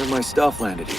Where my stuff landed here.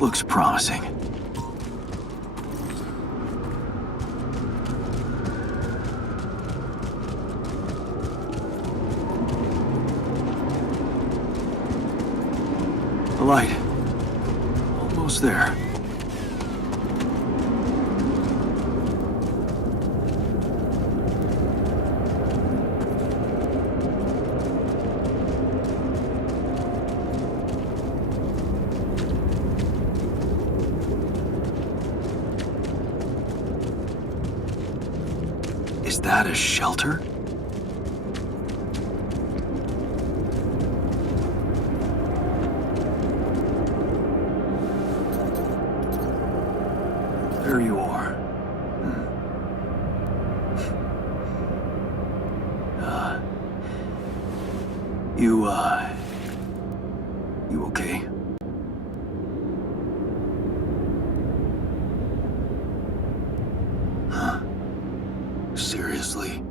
Looks promising. The light. Almost there. Is that a shelter? There you are. You okay? Huh? Seriously?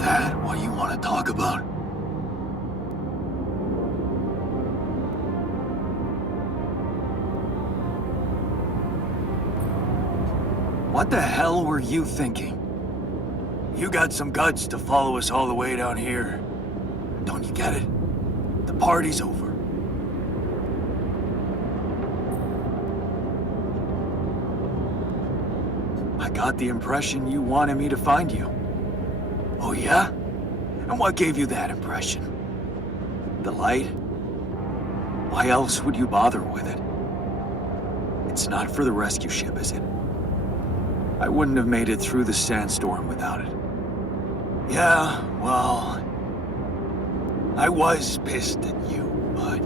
That what you want to talk about? What the hell were you thinking? You got some guts to follow us all the way down here. Don't you get it? The party's over. I got the impression you wanted me to find you. Oh yeah? And what gave you that impression? The light? Why else would you bother with it? It's not for the rescue ship, is it? I wouldn't have made it through the sandstorm without it. Yeah, well, I was pissed at you, but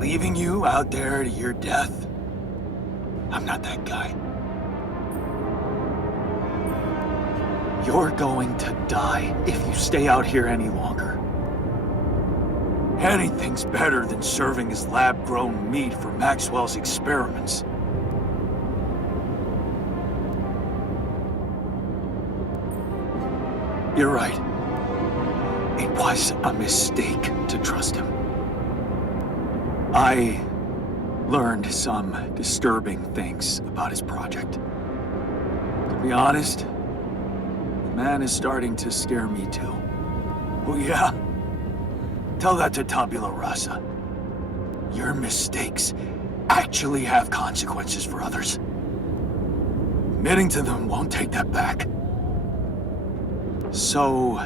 leaving you out there to your death, I'm not that guy. You're going to die if you stay out here any longer. Anything's better than serving as lab-grown meat for Maxwell's experiments. You're right. It was a mistake to trust him. I learned some disturbing things about his project. To be honest, the man is starting to scare me too. Oh yeah? Tell that to Tabula Rasa. Your mistakes actually have consequences for others. Admitting to them won't take that back. So,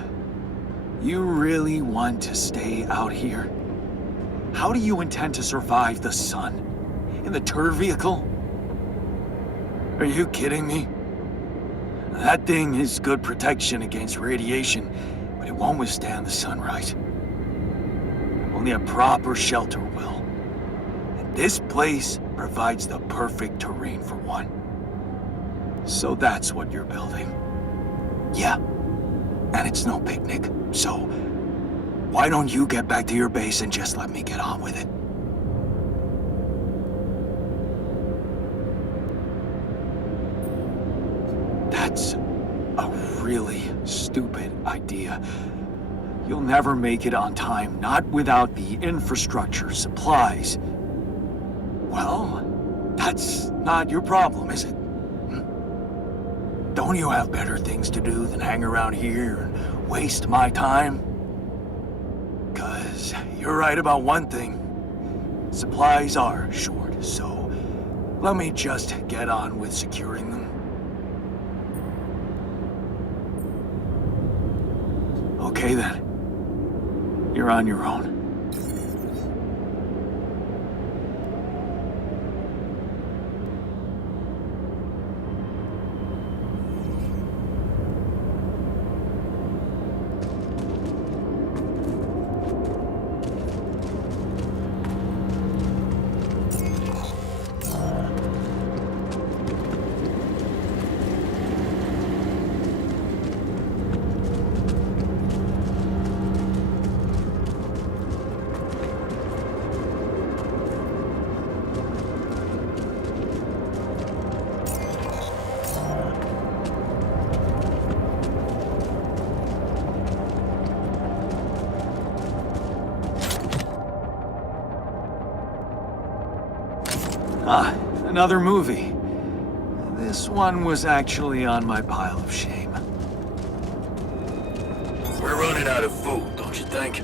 you really want to stay out here? How do you intend to survive the sun? In the turd vehicle? Are you kidding me? That thing is good protection against radiation, but it won't withstand the sunrise. Only a proper shelter will. And this place provides the perfect terrain for one. So that's what you're building. Yeah. And it's no picnic, so why don't you get back to your base and just let me get on with it? That's a really stupid idea. You'll never make it on time, not without the infrastructure, supplies. Well, that's not your problem, is it? Don't you have better things to do than hang around here and waste my time? 'Cause you're right about one thing. Supplies are short, so let me just get on with securing them. Okay then. You're on your own. Ah, another movie. This one was actually on my pile of shame. We're running out of food, don't you think?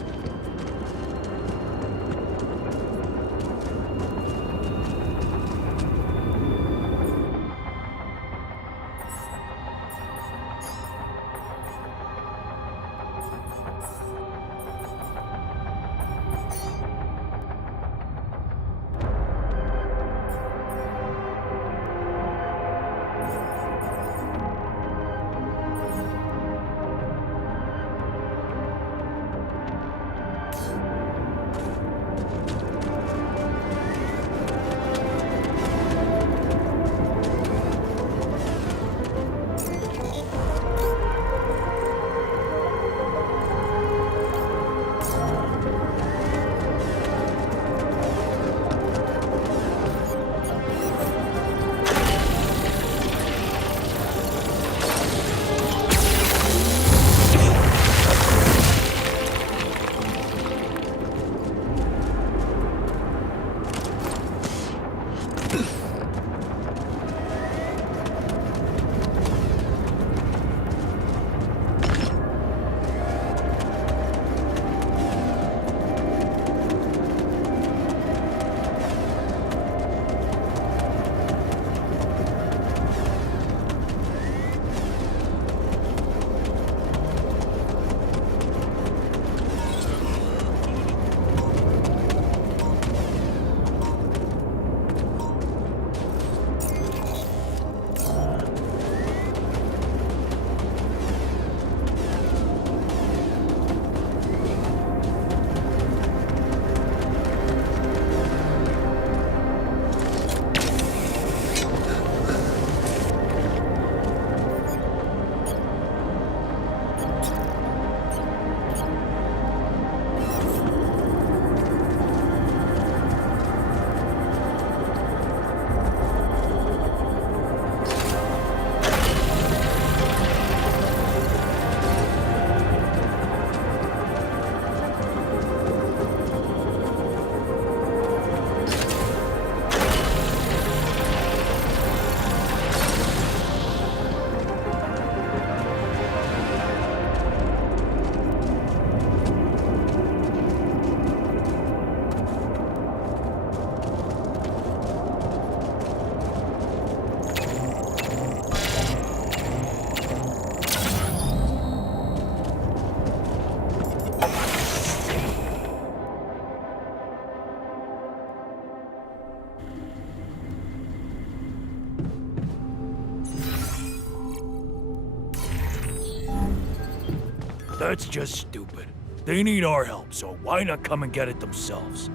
That's just stupid. They need our help, so why not come and get it themselves?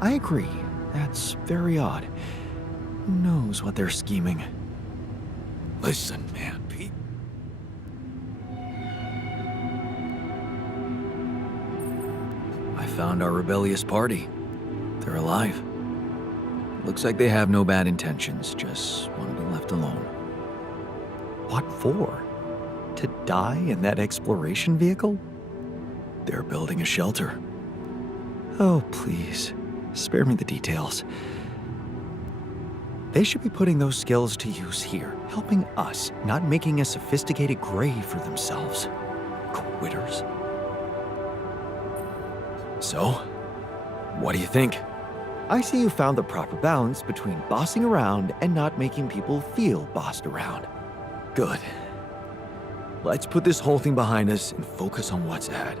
I agree. That's very odd. Who knows what they're scheming? Listen, man, Pete. I found our rebellious party. They're alive. Looks like they have no bad intentions, just want to be left alone. What for? To die in that exploration vehicle? They're building a shelter. Oh, please, spare me the details. They should be putting those skills to use here, helping us, not making a sophisticated grave for themselves. Quitters. So, what do you think? I see you found the proper balance between bossing around and not making people feel bossed around. Good. Let's put this whole thing behind us and focus on what's ahead.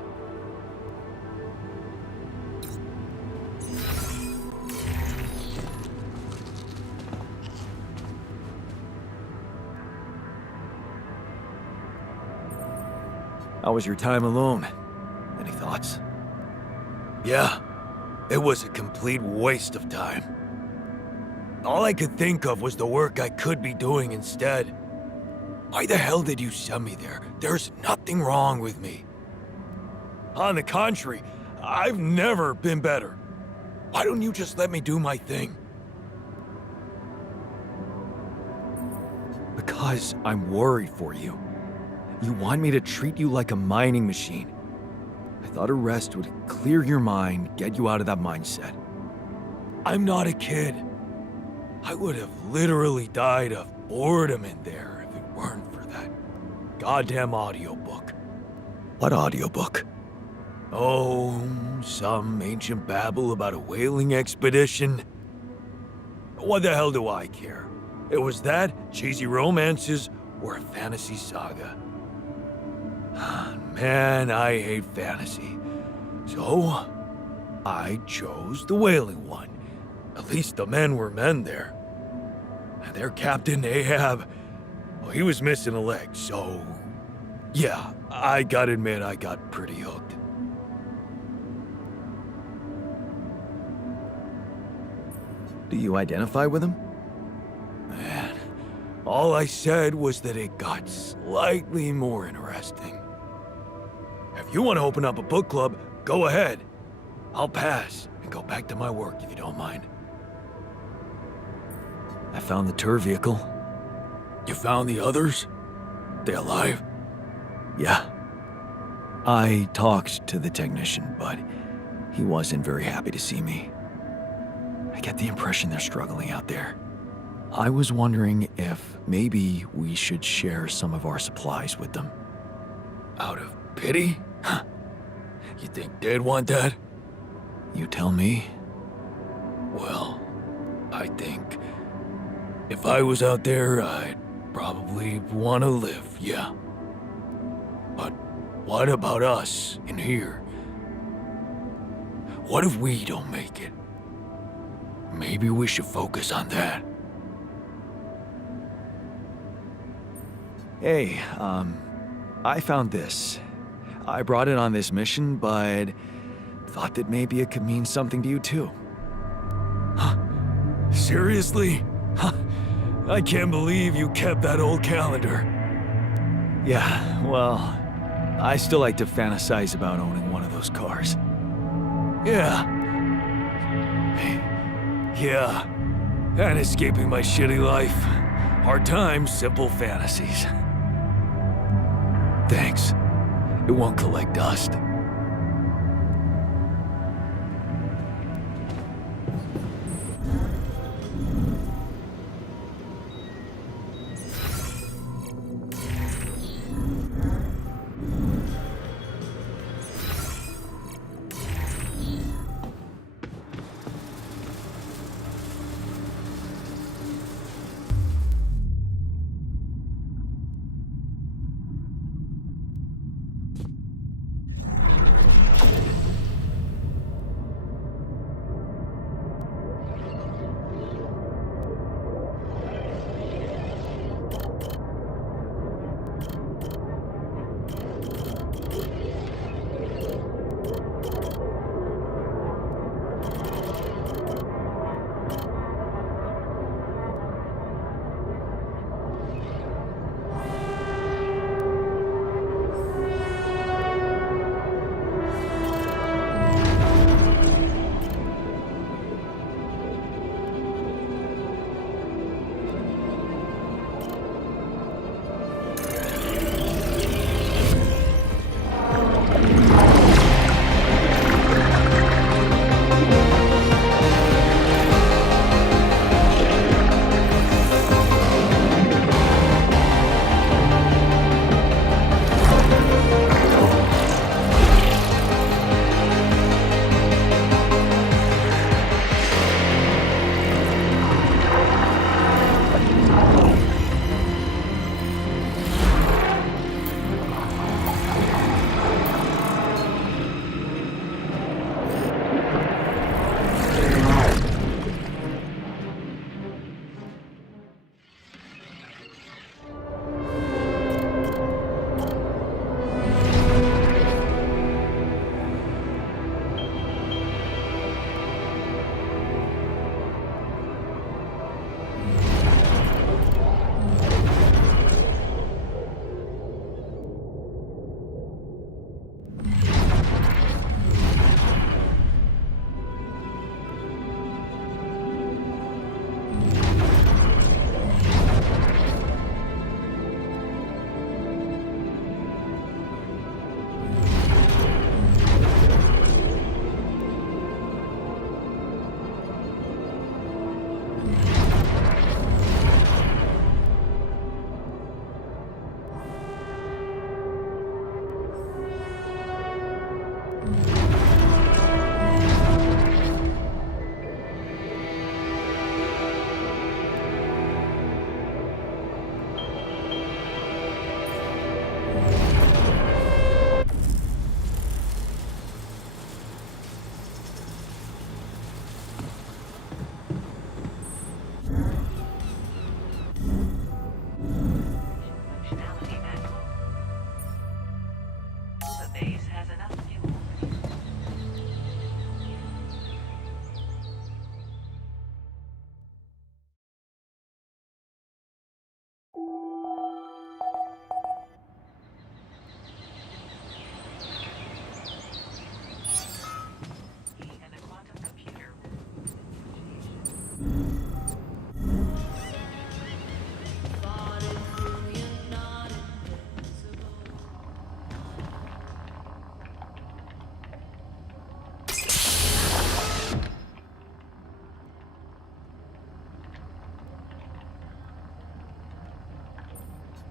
How was your time alone? Any thoughts? Yeah, it was a complete waste of time. All I could think of was the work I could be doing instead. Why the hell did you send me there? There's nothing wrong with me. On the contrary, I've never been better. Why don't you just let me do my thing? Because I'm worried for you. You want me to treat you like a mining machine. I thought a rest would clear your mind, get you out of that mindset. I'm not a kid. I would have literally died of boredom in there if it weren't for that goddamn audiobook. What audiobook? Oh, some ancient babble about a whaling expedition. What the hell do I care? It was that, cheesy romances, or a fantasy saga. Man, I hate fantasy. So, I chose the whaling one. At least the men were men there. And their captain, Ahab, well, he was missing a leg, so... yeah, I gotta admit I got pretty hooked. Do you identify with him? Man, all I said was that it got slightly more interesting. If you want to open up a book club, go ahead. I'll pass and go back to my work if you don't mind. I found the tour vehicle. You found the others? They alive? Yeah. I talked to the technician, but he wasn't very happy to see me. I get the impression they're struggling out there. I was wondering if maybe we should share some of our supplies with them. Out of pity? Huh. You think they'd want that? You tell me. Well, I think if I was out there, I'd probably want to live, yeah. But what about us in here? What if we don't make it? Maybe we should focus on that. Hey, I found this. I brought it on this mission, but thought that maybe it could mean something to you too. Huh? Seriously? Huh? I can't believe you kept that old calendar. Yeah, well, I still like to fantasize about owning one of those cars. Yeah. Yeah. And escaping my shitty life. Hard times, simple fantasies. Thanks. It won't collect dust.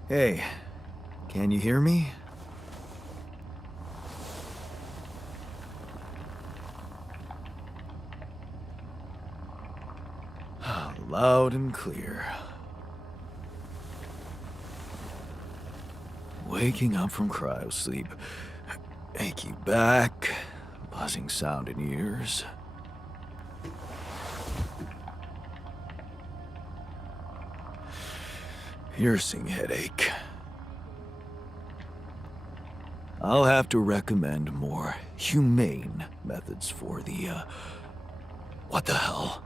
Hey, can you hear me? Loud and clear. Waking up from cryosleep. Achy back, buzzing sound in ears. Piercing headache. I'll have to recommend more humane methods for the, what the hell?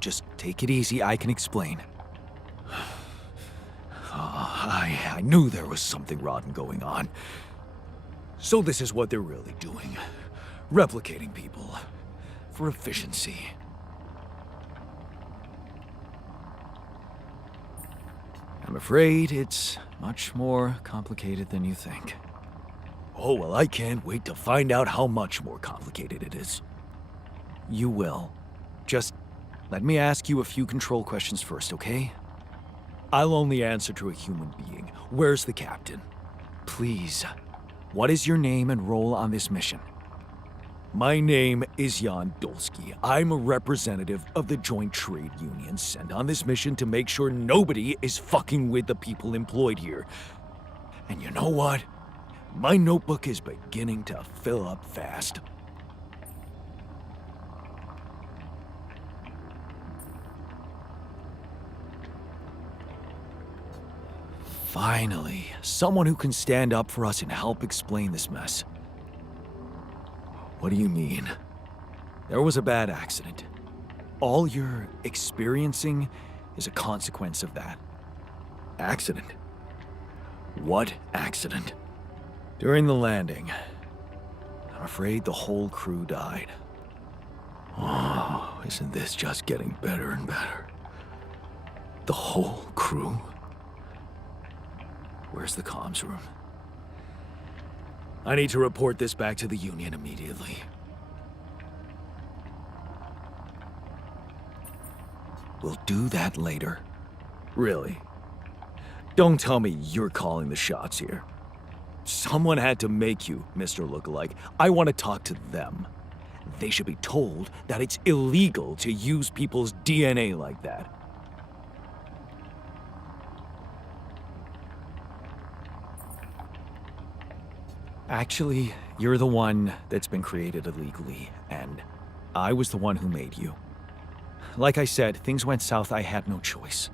Just take it easy, I can explain. I knew there was something rotten going on. So this is what they're really doing. Replicating people. For efficiency. I'm afraid it's much more complicated than you think. Oh, well, I can't wait to find out how much more complicated it is. You will. Just let me ask you a few control questions first, okay? I'll only answer to a human being. Where's the captain? Please. What is your name and role on this mission? My name is Yan Dольский. I'm a representative of the Joint Trade Union sent on this mission to make sure nobody is fucking with the people employed here. And you know what? My notebook is beginning to fill up fast. Finally, someone who can stand up for us and help explain this mess. What do you mean? There was a bad accident. All you're experiencing is a consequence of that. Accident? What accident? During the landing, I'm afraid the whole crew died. Oh, isn't this just getting better and better? The whole crew? Where's the comms room? I need to report this back to the Union immediately. We'll do that later. Really? Don't tell me you're calling the shots here. Someone had to make you, Mr. Lookalike. I want to talk to them. They should be told that it's illegal to use people's DNA like that. Actually, you're the one that's been created illegally, and I was the one who made you. Like I said, things went south, I had no choice.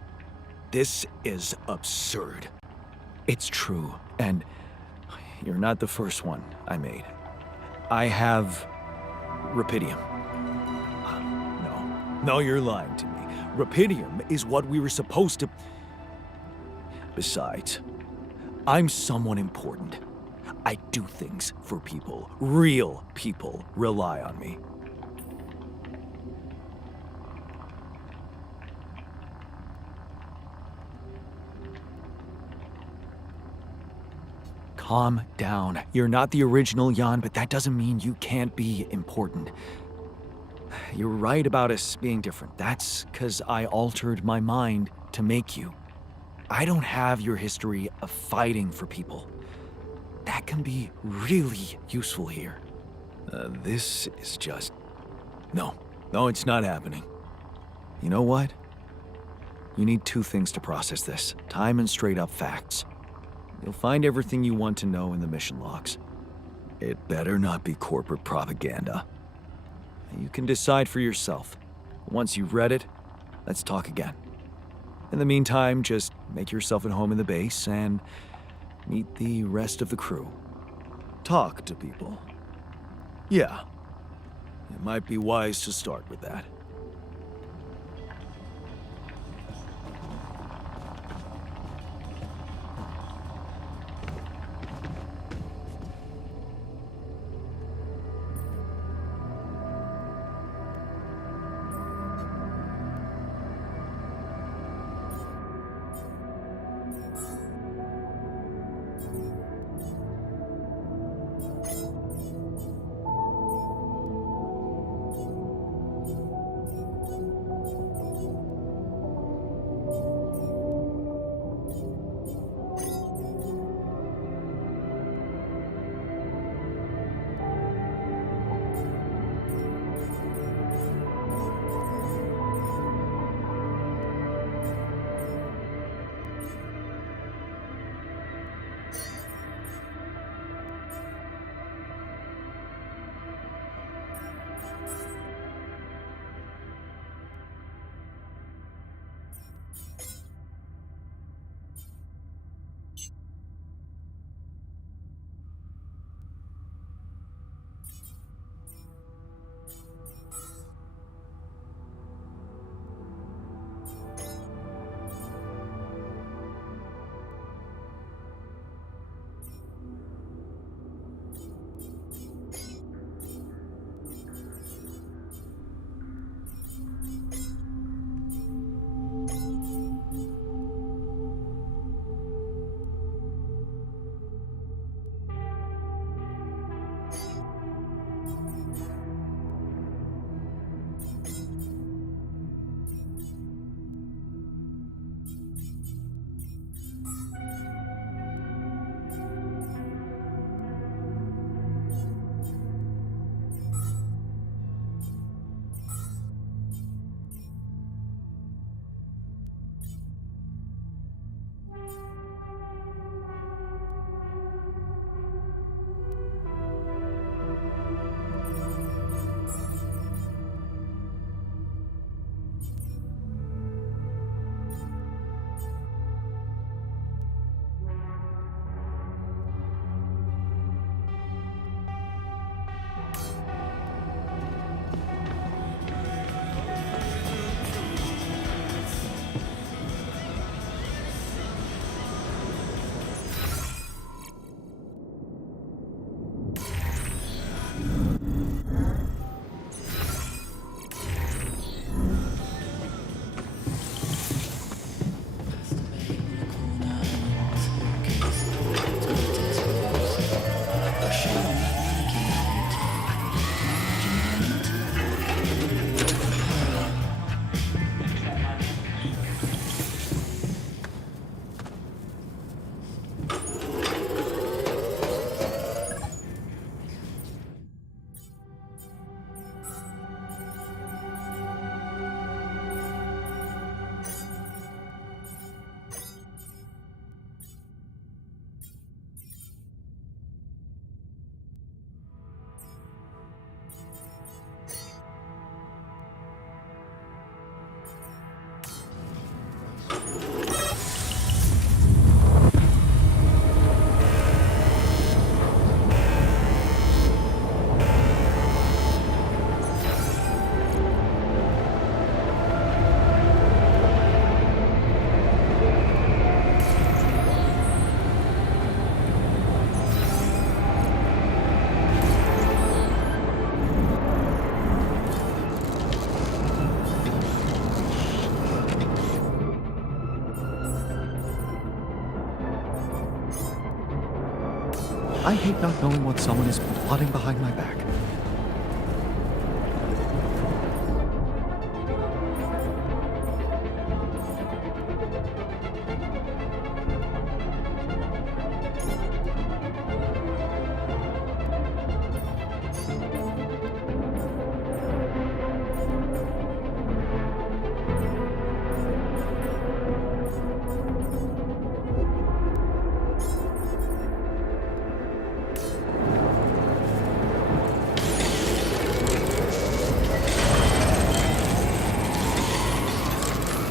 This is absurd. It's true, and you're not the first one I made. I have Rapidium. No, you're lying to me. Rapidium is what we were supposed to... Besides, I'm someone important. I do things for people. Real people rely on me. Calm down. You're not the original Jan, but that doesn't mean you can't be important. You're right about us being different. That's 'cause I altered my mind to make you. I don't have your history of fighting for people. That can be really useful here. This is just... No, it's not happening. You know what? You need two things to process this. Time and straight-up facts. You'll find everything you want to know in the mission logs. It better not be corporate propaganda. You can decide for yourself. Once you've read it, let's talk again. In the meantime, just make yourself at home in the base and meet the rest of the crew. Talk to people. Yeah, it might be wise to start with that. I hate not knowing what someone is plotting behind my back.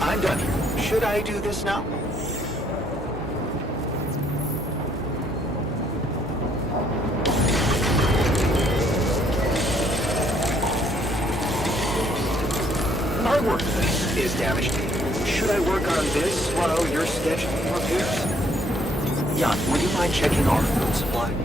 I'm done here. Should I do this now? My workplace is damaged. Should I work on this while you're scheduling repairs? Jan, would you mind checking our food supply?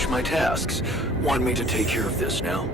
finish my tasks. Want me to take care of this now?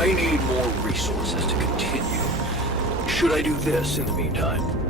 I need more resources to continue. Should I do this in the meantime?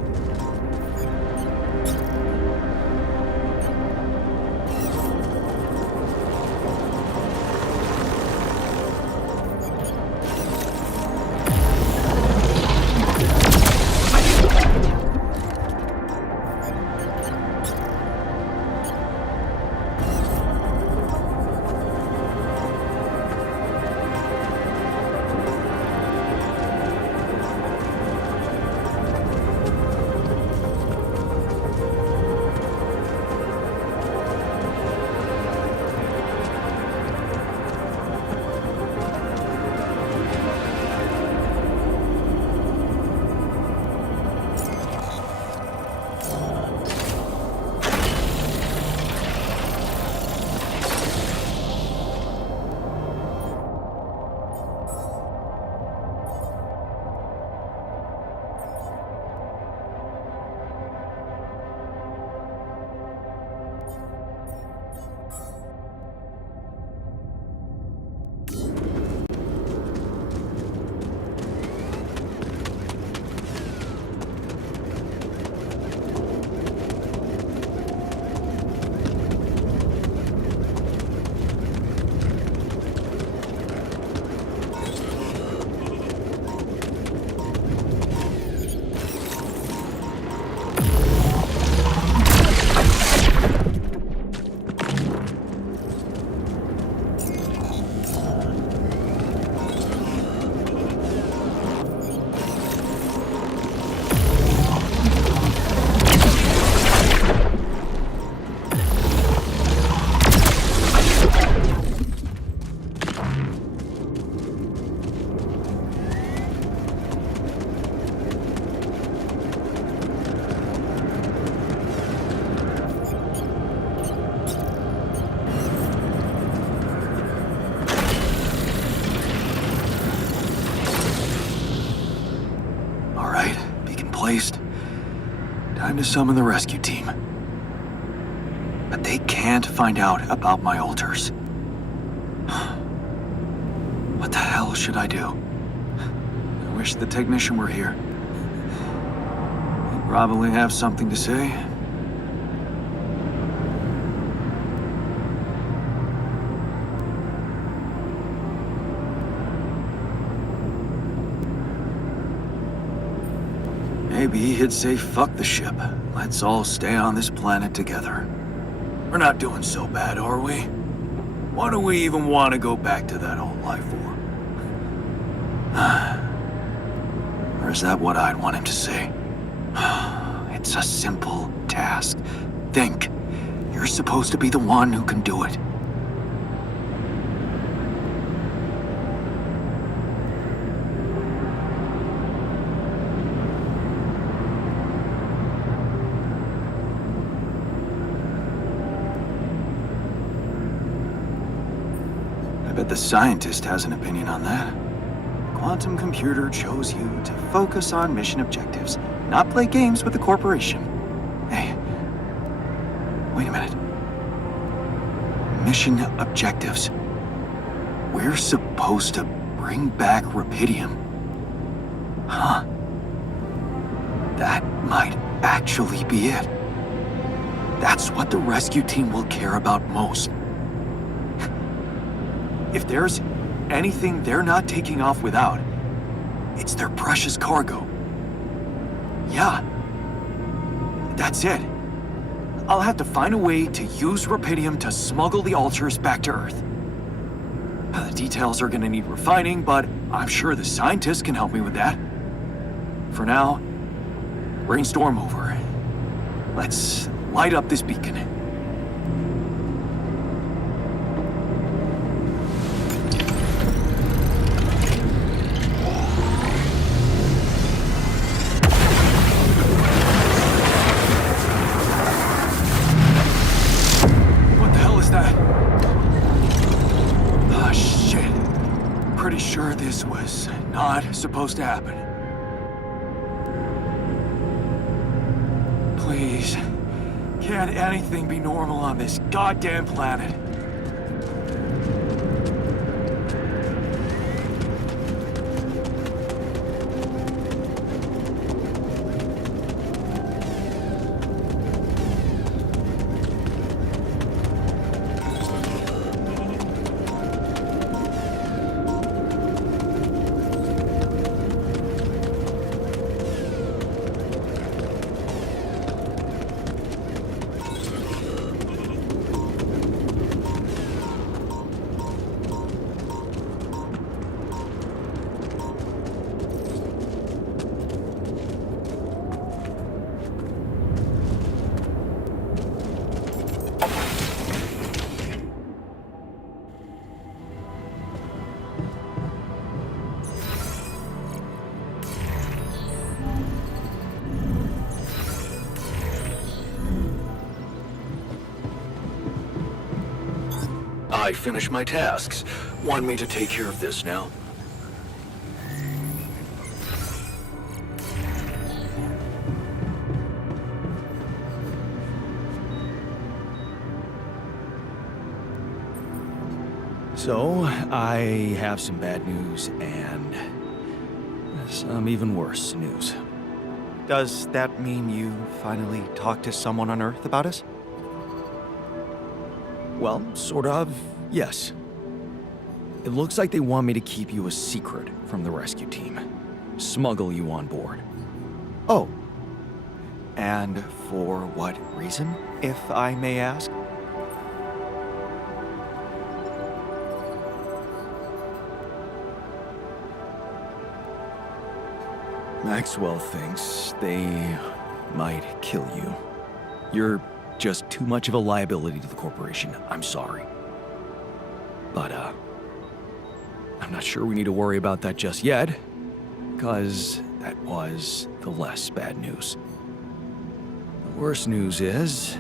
placed. Time to summon the rescue team. But they can't find out about my altars. What the hell should I do? I wish the technician were here. He'd probably have something to say. Maybe he'd say, fuck the ship. Let's all stay on this planet together. We're not doing so bad, are we? Why do we even want to go back to that old life form? Or is that what I'd want him to say? It's a simple task. Think. You're supposed to be the one who can do it. I bet the scientist has an opinion on that. Quantum computer chose you to focus on mission objectives, not play games with the corporation. Hey, wait a minute. Mission objectives. We're supposed to bring back Rapidium. Huh. That might actually be it. That's what the rescue team will care about most. If there's anything they're not taking off without, it's their precious cargo. Yeah. That's it. I'll have to find a way to use Rapidium to smuggle the altars back to Earth. The details are gonna need refining, but I'm sure the scientists can help me with that. For now, brainstorm over. Let's light up this beacon. This was not supposed to happen. Please, can't anything be normal on this goddamn planet? I finished my tasks. Want me to take care of this now? So, I have some bad news and some even worse news. Does that mean you finally talked to someone on Earth about us? Well, sort of, yes. It looks like they want me to keep you a secret from the rescue team. Smuggle you on board. Oh. And for what reason, if I may ask? Maxwell thinks they might kill you. You're just too much of a liability to the corporation. I'm sorry. But, I'm not sure we need to worry about that just yet, because that was the less bad news. The worst news is,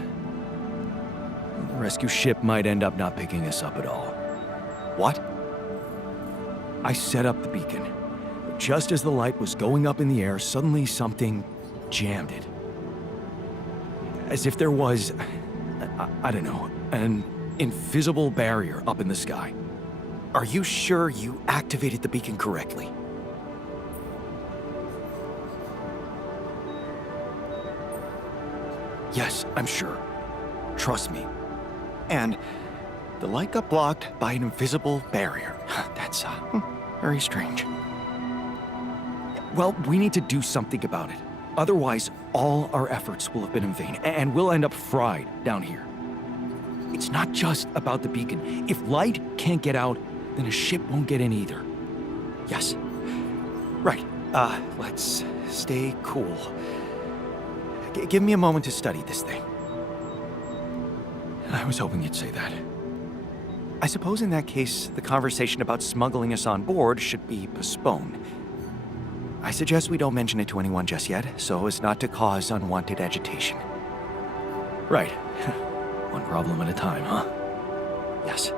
the rescue ship might end up not picking us up at all. What? I set up the beacon. Just as the light was going up in the air, suddenly something jammed it. As if there was, I don't know, an invisible barrier up in the sky. Are you sure you activated the beacon correctly? Yes, I'm sure. Trust me. And the light got blocked by an invisible barrier. That's, very strange. Well, we need to do something about it. Otherwise, all our efforts will have been in vain, and we'll end up fried down here. It's not just about the beacon. If light can't get out, then a ship won't get in either. Yes. Right. Let's stay cool. Give me a moment to study this thing. I was hoping you'd say that. I suppose in that case, the conversation about smuggling us on board should be postponed. I suggest we don't mention it to anyone just yet, so as not to cause unwanted agitation. Right. One problem at a time, huh? Yes.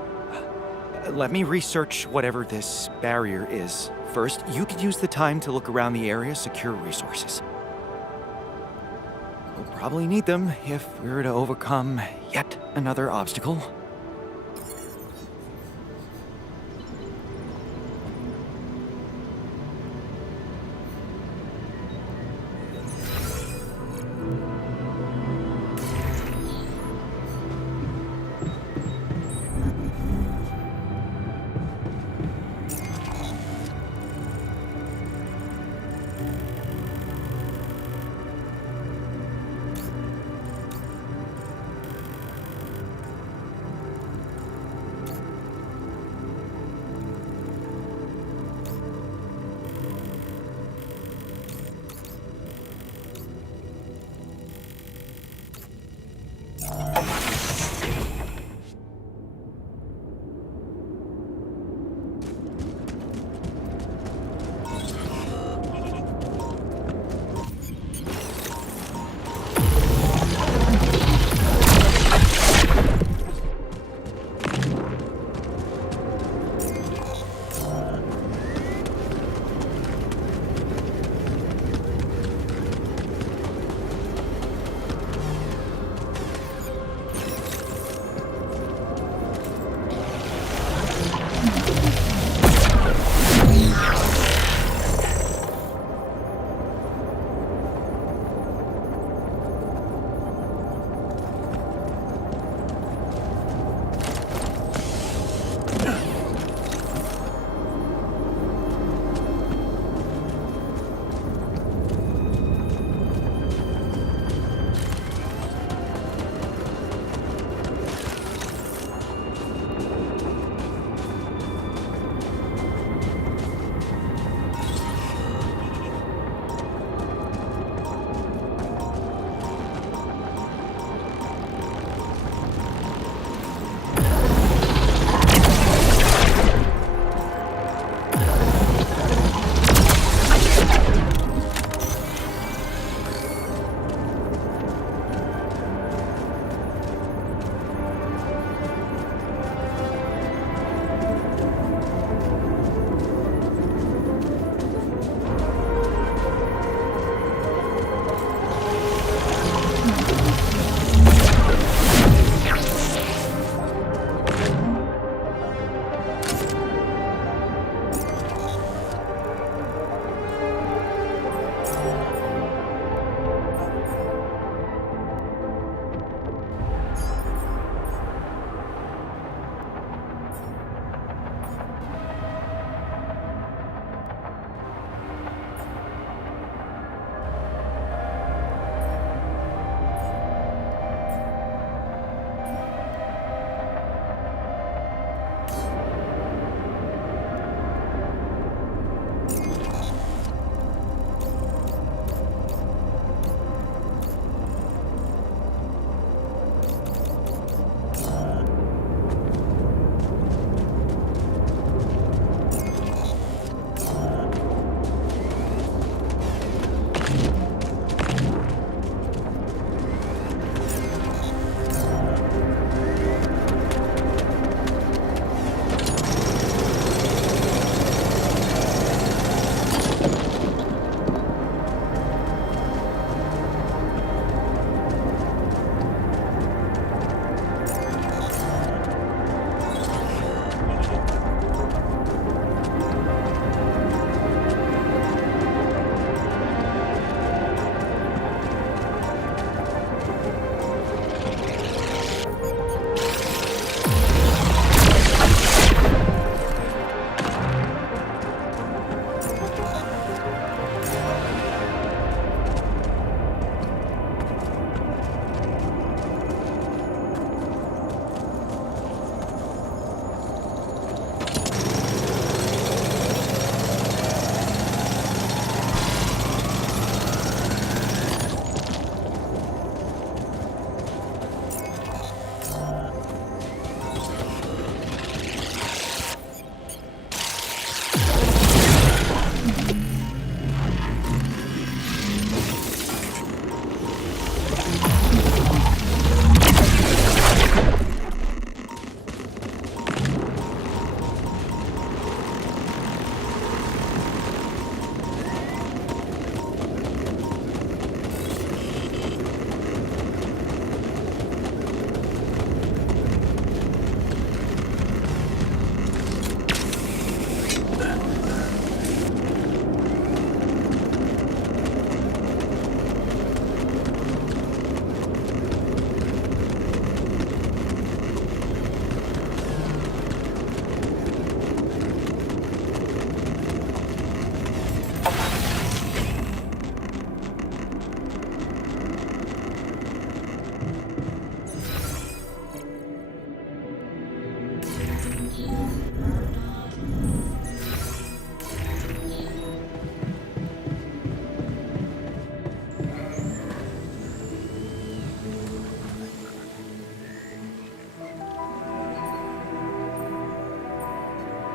Let me research whatever this barrier is. First, you could use the time to look around the area, secure resources. We'll probably need them if we were to overcome yet another obstacle.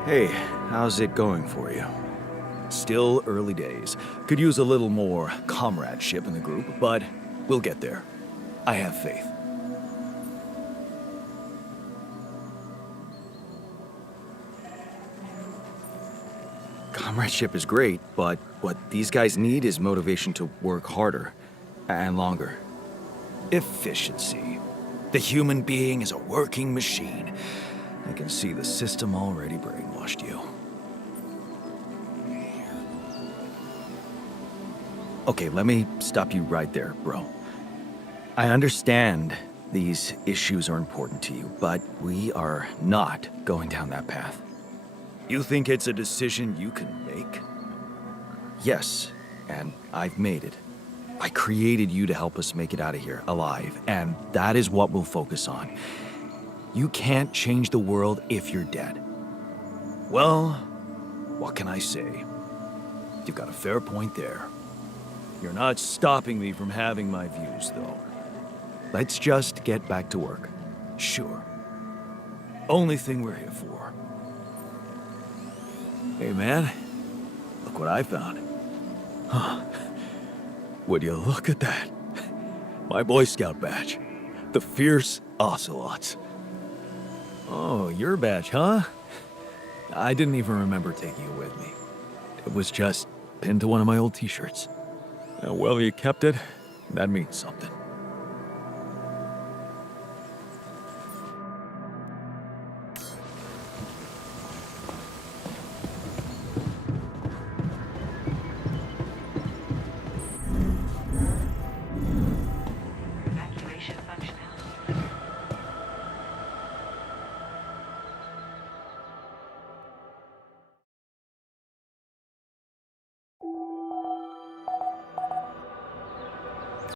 Hey, how's it going for you? Still early days. Could use a little more comradeship in the group, but we'll get there. I have faith. Comradeship is great, but what these guys need is motivation to work harder and longer. Efficiency. The human being is a working machine. I can see the system already brainwashed you. Okay, let me stop you right there, bro. I understand these issues are important to you, but we are not going down that path. You think it's a decision you can make? Yes, and I've made it. I created you to help us make it out of here alive, and that is what we'll focus on. You can't change the world if you're dead. Well, what can I say? You've got a fair point there. You're not stopping me from having my views, though. Let's just get back to work. Sure. Only thing we're here for. Hey, man. Look what I found. Huh. Would you look at that? My Boy Scout badge. The Fierce Ocelots. Oh, your badge, huh? I didn't even remember taking it with me. It was just pinned to one of my old t-shirts. Well, you kept it. That means something.